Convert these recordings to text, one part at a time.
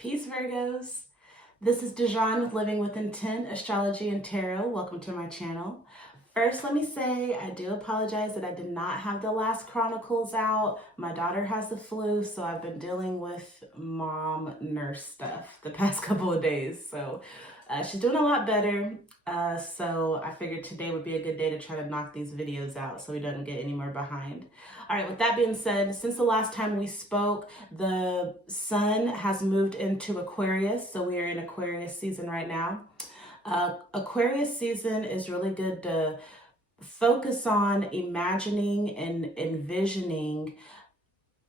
Peace, Virgos. This is Dijon with Living with Intent, Astrology and Tarot. Welcome to my channel. First, let me say I do apologize that I did not have the last Chronicles out. My daughter has the flu, so I've been dealing with mom nurse stuff the past couple of days. So she's doing a lot better. So I figured today would be a good day to try to knock these videos out so we don't get any more behind. All right, with that being said, since the last time we spoke, the sun has moved into Aquarius. So we are in Aquarius season right now. Aquarius season is really good to focus on imagining and envisioning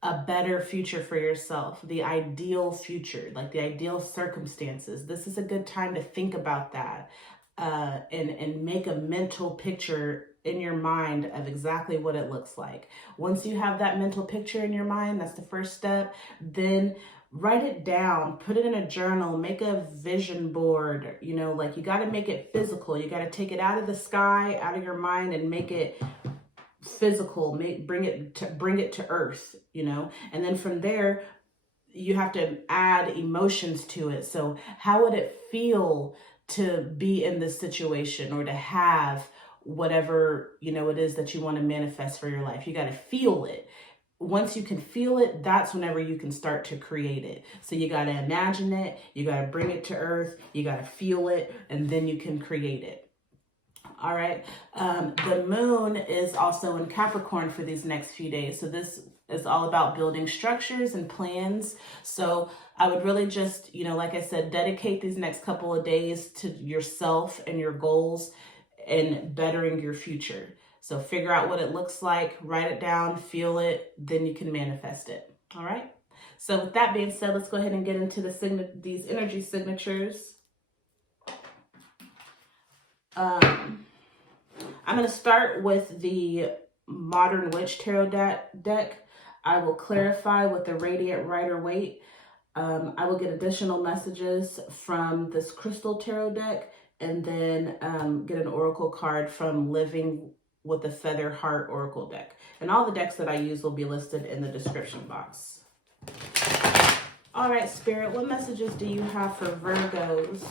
a better future for yourself, the ideal future, like the ideal circumstances. This is a good time to think about that and make a mental picture in your mind of exactly what it looks like. Once you have that mental picture in your mind, that's the first step. Then write it down, put it in a journal, make a vision board. You know, like you got to make it physical. You got to take it out of the sky, out of your mind, and make it physical. Bring it to earth, you know. And then from there, you have to add emotions to it. So how would it feel to be in this situation or to have whatever, you know, it is that you want to manifest for your life? You got to feel it. Once you can feel it, that's whenever you can start to create it. So you got to imagine it, you got to bring it to earth, you got to feel it, and then you can create it. All right. The moon is also in Capricorn for these next few days. So this is all about building structures and plans. So I would really just, you know, like I said, dedicate these next couple of days to yourself and your goals and bettering your future. So figure out what it looks like, write it down, feel it, then you can manifest it. All right. So with that being said, let's go ahead and get into these energy signatures. I'm going to start with the Modern Witch Tarot deck. I will clarify with the Radiant Rider-Waite. I will get additional messages from this Crystal Tarot deck, and then get an Oracle card from Living with the Feather Heart Oracle deck. And all the decks that I use will be listed in the description box. All right, Spirit, what messages do you have for Virgos?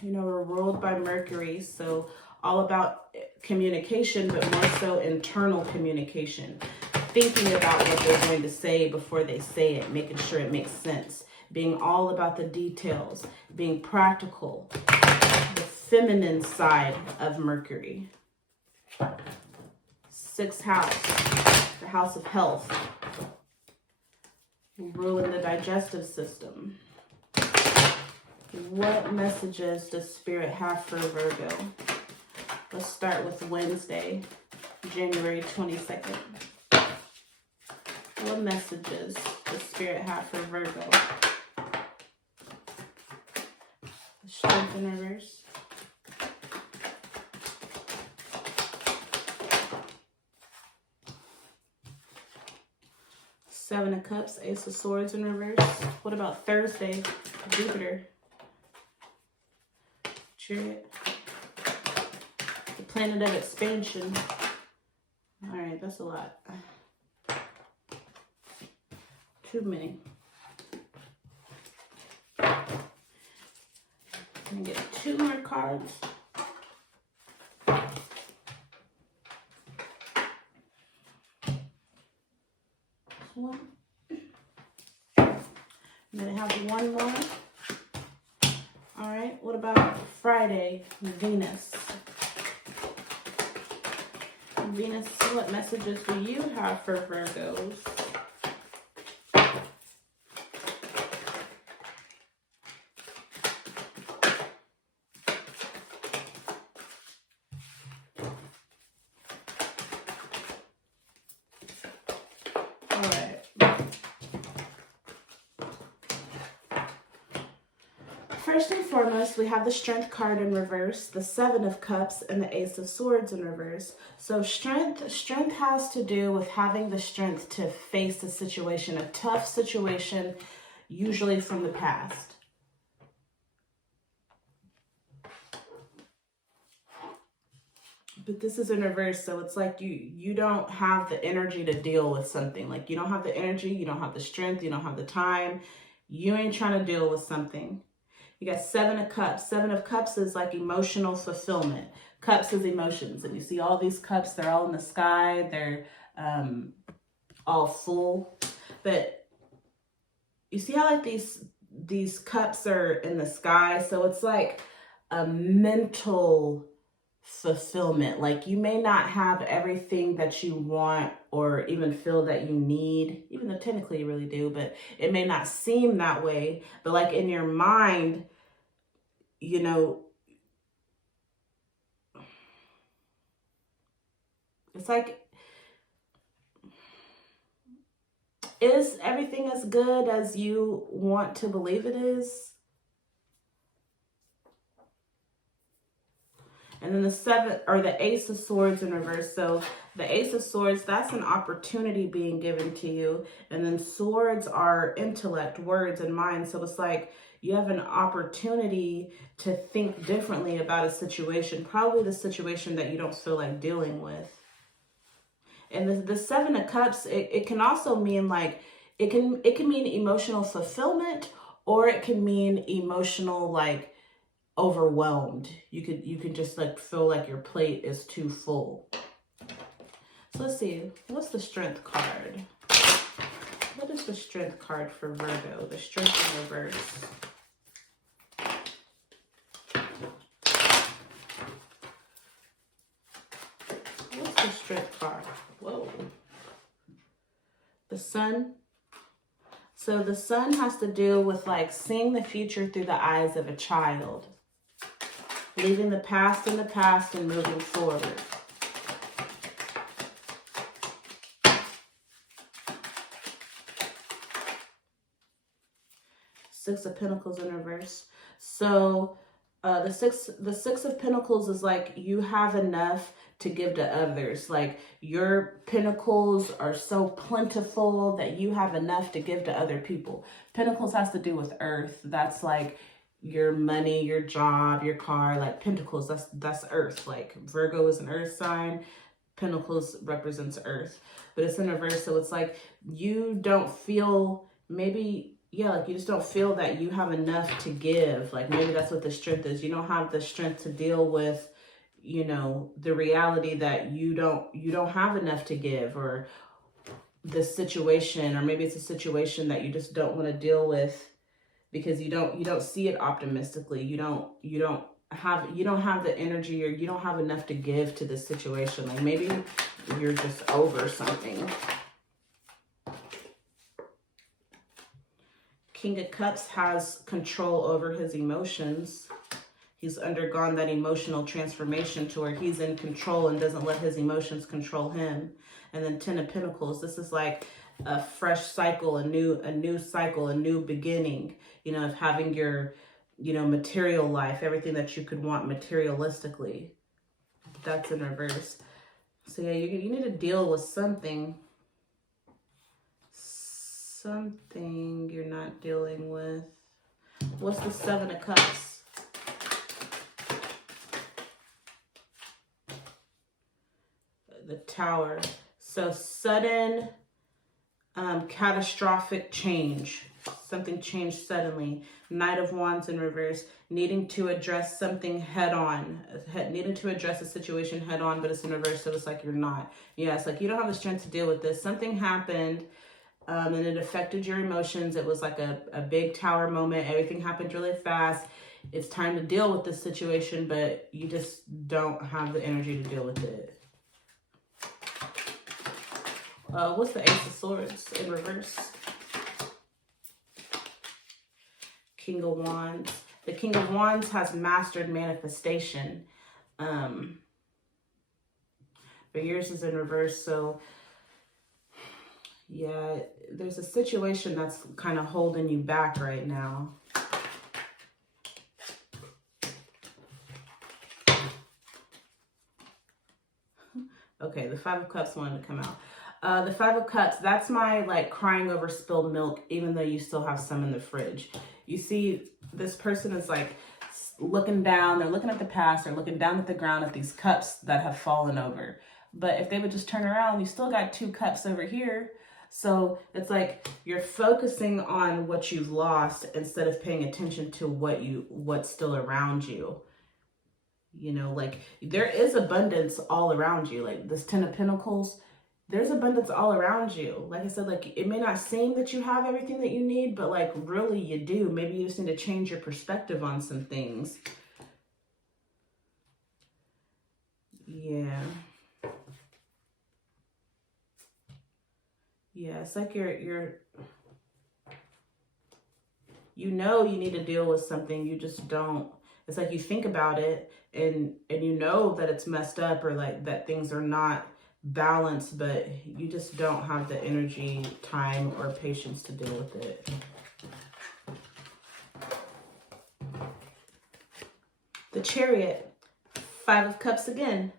You know, we're ruled by Mercury, so all about communication, but more so internal communication. Thinking about what they're going to say before they say it, making sure it makes sense. Being all about the details, being practical. The feminine side of Mercury. 6th house, the house of health. Ruling the digestive system. What messages does Spirit have for Virgo? Let's start with Wednesday, January 22nd. What messages does Spirit have for Virgo? Strength in reverse. Seven of Cups, Ace of Swords in reverse. What about Thursday, Jupiter? Chariot. The planet of expansion. All right, that's a lot. Too many. I'm gonna get 2 more cards. One. I'm gonna have 1 more. All right, what about Friday, Venus? Venus, what messages do you have for Virgos? All right. First and foremost, we have the Strength card in reverse, the 7 of Cups, and the Ace of Swords in reverse. So strength has to do with having the strength to face a situation, a tough situation, usually from the past. But this is in reverse, so it's like you don't have the energy to deal with something. Like you don't have the energy, you don't have the strength, you don't have the time. You ain't trying to deal with something. You got Seven of Cups. Seven of Cups is like emotional fulfillment. Cups is emotions. And you see all these cups, they're all in the sky. They're all full. But you see how like these cups are in the sky? So it's like a mental fulfillment. Like you may not have everything that you want or even feel that you need, even though technically you really do, but it may not seem that way. But like in your mind, you know, it's like, is everything as good as you want to believe it is? And then the seven, or the Ace of Swords in reverse. So the Ace of Swords, that's an opportunity being given to you. And then swords are intellect, words, and mind. So it's like you have an opportunity to think differently about a situation, probably the situation that you don't feel like dealing with. And the Seven of Cups, it can also mean like, it can mean emotional fulfillment, or it can mean emotional like overwhelmed. You could just like feel like your plate is too full. So let's see, what's the Strength card? What is the Strength card for Virgo? The Strength in reverse. What's the Strength card? Whoa. The Sun. So the Sun has to do with like seeing the future through the eyes of a child. Leaving the past in the past and moving forward. Six of Pentacles in reverse. So the six of Pentacles is like you have enough to give to others. Like your pentacles are so plentiful that you have enough to give to other people. Pentacles has to do with earth. That's like your money, your job, your car. Like Pentacles, that's earth. Like Virgo is an earth sign. Pentacles represents earth, but it's in reverse. So it's like you don't feel, maybe, yeah, like you just don't feel that you have enough to give. Like maybe that's what the Strength is. You don't have the strength to deal with, you know, the reality that you don't have enough to give, or this situation, or maybe it's a situation that you just don't want to deal with because you don't see it optimistically. You don't have the energy, or you don't have enough to give to this situation. Like maybe you're just over something. King of Cups has control over his emotions. He's undergone that emotional transformation to where he's in control and doesn't let his emotions control him. And then Ten of Pentacles, this is like a fresh cycle, a new cycle, a new beginning, you know, of having your, you know, material life, everything that you could want materialistically. That's in reverse. So yeah, you need to deal with something you're not dealing with. What's the Seven of Cups? The Tower. So sudden, catastrophic change. Something changed suddenly. Knight of Wands in reverse. Needing to address something head on. Needing to address a situation head on, but it's in reverse, so it's like you're not. Yeah, it's like you don't have the strength to deal with this. Something happened, and it affected your emotions. It was like a big tower moment. Everything happened really fast. It's time to deal with this situation, but you just don't have the energy to deal with it. What's the Ace of Swords in reverse? King of Wands. The King of Wands has mastered manifestation. But yours is in reverse. So yeah, there's a situation that's kind of holding you back right now. Okay, the Five of Cups wanted to come out. The Five of Cups, that's my like crying over spilled milk, even though you still have some in the fridge. You see, this person is like looking down, they're looking at the past, they're looking down at the ground at these cups that have fallen over. But if they would just turn around, you still got two cups over here. So it's like you're focusing on what you've lost instead of paying attention to what's still around you. You know, like there is abundance all around you. Like this 10 of Pentacles, there's abundance all around you. Like I said, like it may not seem that you have everything that you need, but like really you do. Maybe you just need to change your perspective on some things. Yeah. Yeah, it's like you know you need to deal with something, you just don't. It's like you think about it and you know that it's messed up or like that things are not balanced, but you just don't have the energy, time, or patience to deal with it. The Chariot, 5 of Cups again.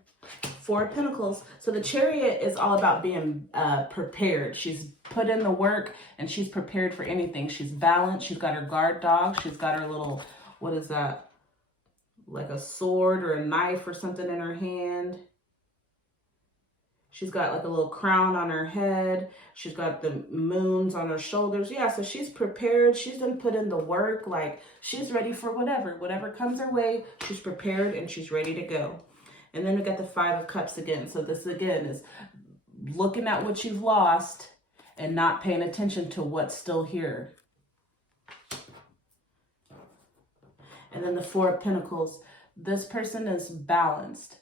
4 of Pentacles. So the Chariot is all about being prepared. She's put in the work and she's prepared for anything. She's balanced. She's got her guard dog. She's got her little, what is that? Like a sword or a knife or something in her hand. She's got like a little crown on her head. She's got the moons on her shoulders. Yeah, so she's prepared. She's been put in the work. Like she's ready for whatever comes her way. She's prepared and she's ready to go. And then we got the 5 of Cups again. So this again is looking at what you've lost and not paying attention to what's still here. And then the 4 of Pentacles. This person is balanced.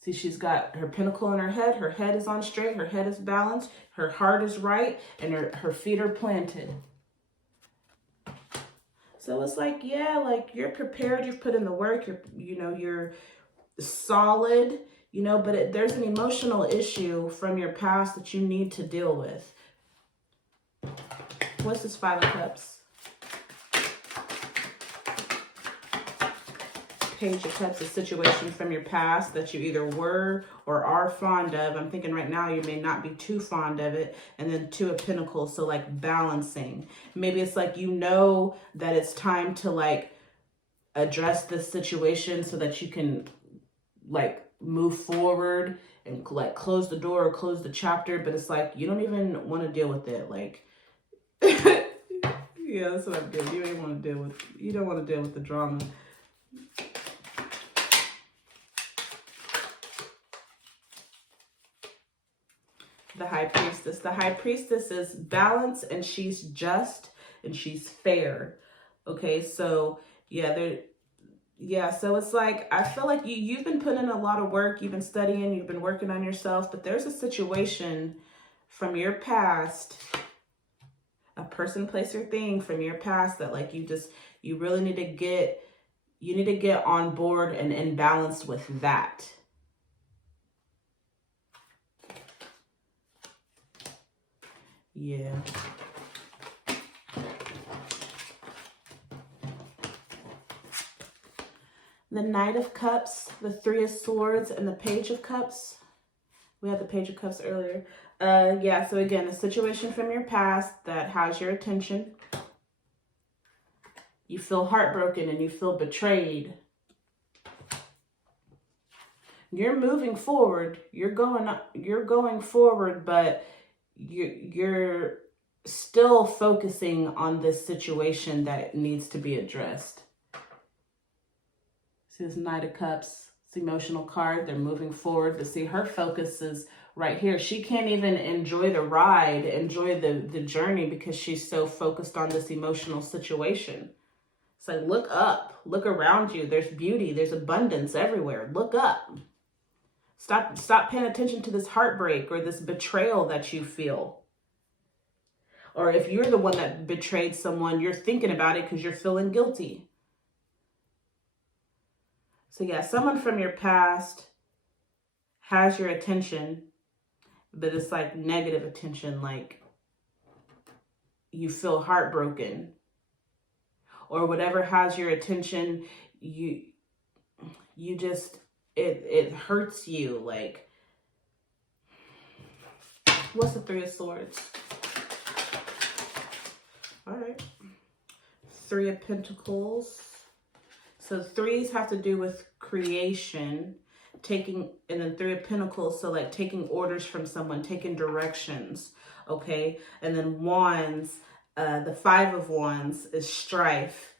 See, she's got her pentacle in her head. Her head is on straight. Her head is balanced. Her heart is right. And her feet are planted. So it's like, yeah, like you're prepared. You've put in the work. You're solid, but there's an emotional issue from your past that you need to deal with. What's this 5 of Cups? Page of Cups, a situation from your past that you either were or are fond of. I'm thinking right now you may not be too fond of it. And then 2 of Pentacles, so like balancing. Maybe it's like that it's time to like address this situation so that you can like move forward and like close the door or close the chapter, but it's like you don't even want to deal with it. Like yeah, that's what I'm doing. You don't want to deal with the drama. The High Priestess. The High Priestess is balanced and she's just and she's fair. Okay, so so it's like, I feel like you've been putting in a lot of work, you've been studying, you've been working on yourself, but there's a situation from your past, a person, place, or thing from your past that like you really need to get on board and in balance with that. Yeah. The Knight of Cups, the 3 of Swords, and the Page of Cups. We had the Page of Cups earlier. So again, a situation from your past that has your attention. You feel heartbroken and you feel betrayed. You're moving forward. You're going forward, but you're still focusing on this situation that needs to be addressed. See this Knight of Cups, it's emotional card. They're moving forward, but see her focus is right here. She can't even enjoy the ride, enjoy the journey because she's so focused on this emotional situation. It's like, look up, look around you. There's beauty, there's abundance everywhere. Look up. Stop paying attention to this heartbreak or this betrayal that you feel. Or if you're the one that betrayed someone, you're thinking about it because you're feeling guilty. So yeah, someone from your past has your attention, but it's like negative attention, like you feel heartbroken. Or whatever has your attention, you just, it hurts you. Like, what's the 3 of Swords? All right. 3 of Pentacles. So 3s have to do with creation, and then 3 of Pentacles, so like taking orders from someone, taking directions. okay? And then Wands, the Five of Wands is strife.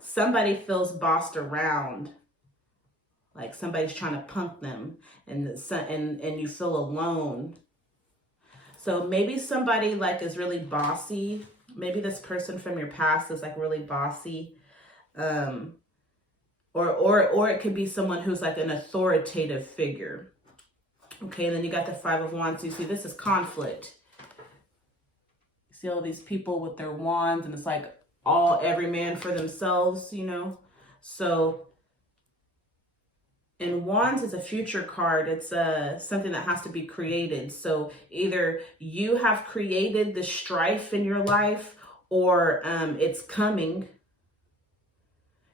Somebody feels bossed around, like somebody's trying to punk them, and you feel alone. So maybe somebody like is really bossy. Maybe this person from your past is like really bossy. Or it could be someone who's like an authoritative figure. Okay, and then you got the Five of Wands. You see, this is conflict. You see all these people with their wands, and it's like every man for themselves, you know? So, and Wands is a future card. It's something that has to be created. So either you have created the strife in your life, or it's coming.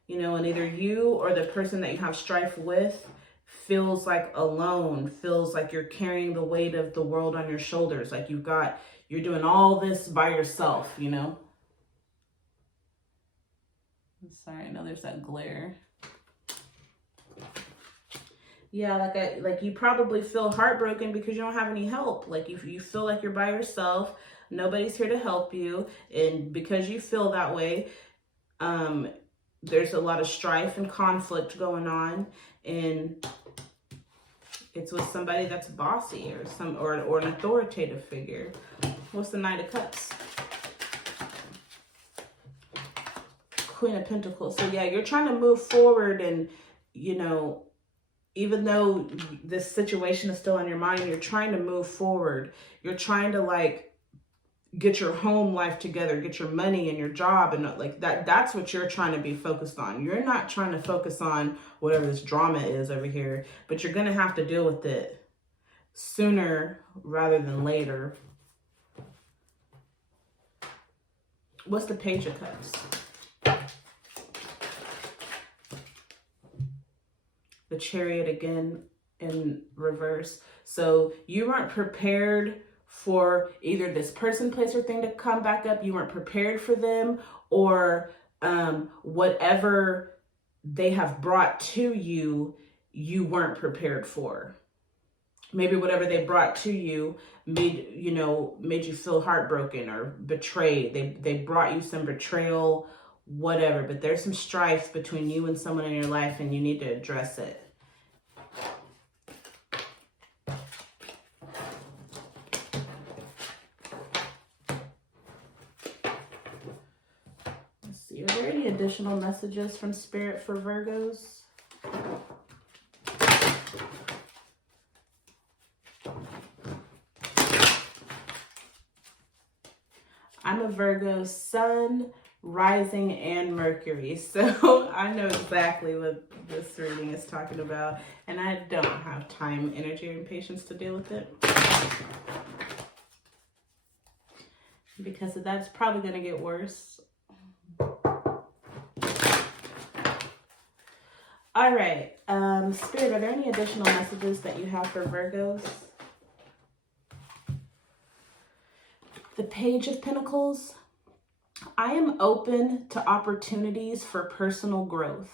You know, and either you or the person that you have strife with feels like alone, feels like you're carrying the weight of the world on your shoulders. Like you're doing all this by yourself, you know? Sorry, I know there's that glare. Yeah, like you probably feel heartbroken because you don't have any help. Like you feel like you're by yourself. Nobody's here to help you. And because you feel that way, there's a lot of strife and conflict going on, and it's with somebody that's bossy or an authoritative figure. What's the Knight of Cups? Queen of Pentacles. So yeah, you're trying to move forward, and you know, even though this situation is still on your mind, you're trying to move forward. You're trying to like get your home life together, get your money and your job, and like that's what you're trying to be focused on. You're not trying to focus on whatever this drama is over here, but you're going to have to deal with it sooner rather than later. What's the Page of Cups? The Chariot again in reverse. So you weren't prepared for either this person, place, or thing to come back up. You weren't prepared for them, or whatever they have brought to you, you weren't prepared for. Maybe whatever they brought to you made you feel heartbroken or betrayed. They brought you some betrayal, whatever. But there's some strife between you and someone in your life, and you need to address it. Are there any additional messages from Spirit for Virgos? I'm a Virgo Sun, Rising, and Mercury. So I know exactly what this reading is talking about. And I don't have time, energy, and patience to deal with it. Because that's probably going to get worse. All right, Spirit, are there any additional messages that you have for Virgos? The Page of Pentacles. I am open to opportunities for personal growth.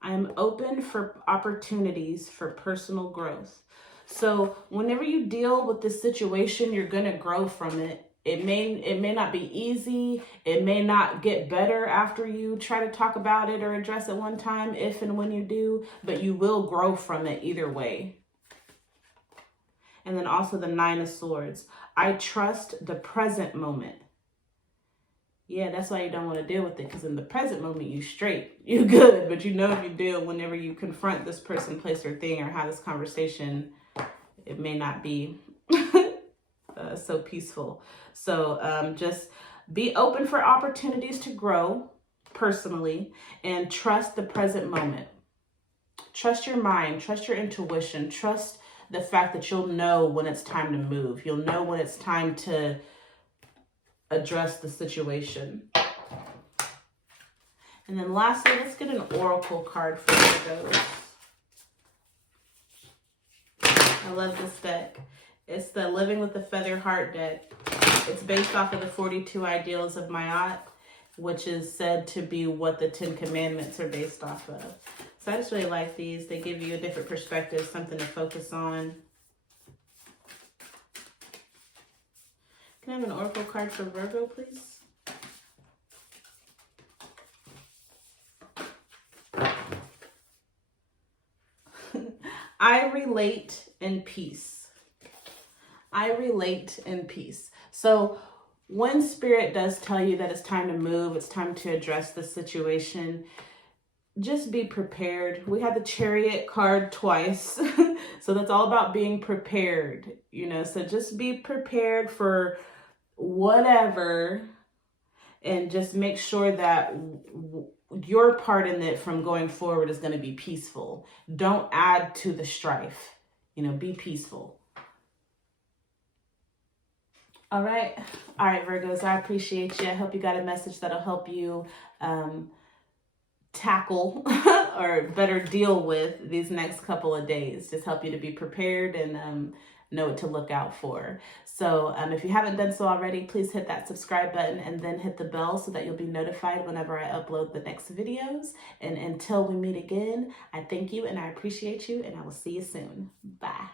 I am open for opportunities for personal growth. So whenever you deal with this situation, you're going to grow from it. It may not be easy. It may not get better after you try to talk about it or address it one time, if and when you do, but you will grow from it either way. And then also the Nine of Swords. I trust the present moment. Yeah, that's why you don't want to deal with it, because in the present moment, you straight, you good. But you know if you deal, whenever you confront this person, place, or thing, or have this conversation, it may not be so peaceful. So just be open for opportunities to grow personally, and trust the present moment. Trust your mind, trust your intuition, trust the fact that you'll know when it's time to move. You'll know when it's time to address the situation. And then lastly, let's get an oracle card for Virgos. I love this deck. It's the Living with the Feather Heart deck. It's based off of the 42 Ideals of Ma'at, which is said to be what the 10 Commandments are based off of. So I just really like these. They give you a different perspective, something to focus on. Can I have an oracle card for Virgo, please? I relate in peace. I relate in peace. So when Spirit does tell you that it's time to move, it's time to address the situation, just be prepared. We had the Chariot card twice. So that's all about being prepared, you know. So just be prepared for whatever, and just make sure that your part in it from going forward is going to be peaceful. Don't add to the strife, you know, be peaceful. All right, Virgos, I appreciate you. I hope you got a message that'll help you tackle or better deal with these next couple of days. Just help you to be prepared and know what to look out for. So if you haven't done so already, please hit that subscribe button and then hit the bell so that you'll be notified whenever I upload the next videos. And until we meet again, I thank you and I appreciate you, and I will see you soon. Bye.